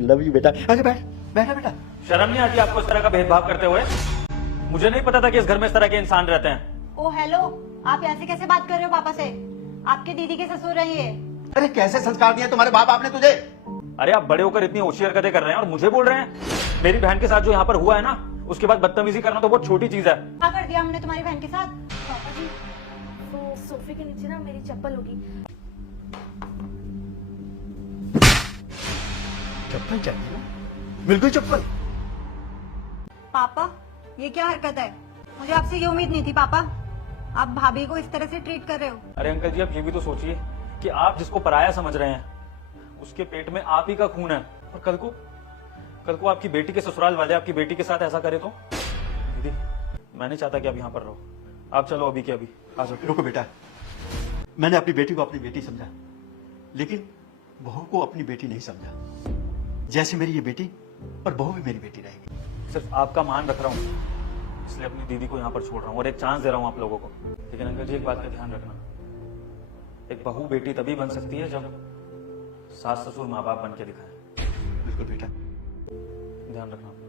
Love you बेटा। आगे बैठ, बैठा बेटा। शर्म नहीं आती आपको इस तरह का भेदभाव करते हुए? मुझे नहीं पता था कि इस घर में इस तरह के इंसान रहते हैं। ओ हेलो, आप ऐसे कैसे बात कर रहे हो पापा से? आपके दीदी के ससुर है ये। अरे कैसे संस्कार दिए तुम्हारे बाप आपने तुझे? अरे आप बड़े होकर इतनी ऊंची हरकतें कर रहे हैं और मुझे बोल रहे हैं? मेरी बहन के साथ जो यहाँ पर हुआ है ना, उसके बाद बदतमीजी करना तो बहुत छोटी चीज है। क्या कर दिया हमने तुम्हारी बहन के साथ? पापा जी, वो सोफे के नीचे ना मेरी चप्पल होगी। चप्पल चाहिए ना? बिल्कुल चप्पल। पापा, ये क्या हरकत है? मुझे आपसे ये उम्मीद नहीं थी पापा। आप भाभी को इस तरह से ट्रीट कर रहे हो। अरे अंकल जी, आप ये भी तो सोचिए कि आप जिसको पराया समझ रहे हैं उसके पेट में आप ही का खून है, और कल को आपकी बेटी के ससुराल वाले आपकी बेटी के साथ ऐसा करे तो? दीदी, मैं नहीं चाहता कि आप यहाँ पर रहो। आप चलो अभी के अभी। आ जाओ। रुको बेटा, मैंने अपनी बेटी को अपनी बेटी समझा, लेकिन बहू को अपनी बेटी नहीं समझा। जैसे मेरी ये बेटी और बहू भी मेरी बेटी रहेगी। सिर्फ आपका मान रख रहा हूँ, इसलिए अपनी दीदी को यहाँ पर छोड़ रहा हूँ और एक चांस दे रहा हूँ आप लोगों को। लेकिन अंकल जी, एक बात का ध्यान रखना, एक बहू बेटी तभी बन सकती है जब सास ससुर माँ बाप बन के दिखाए। बिल्कुल बेटा। ध्यान रखना अपना।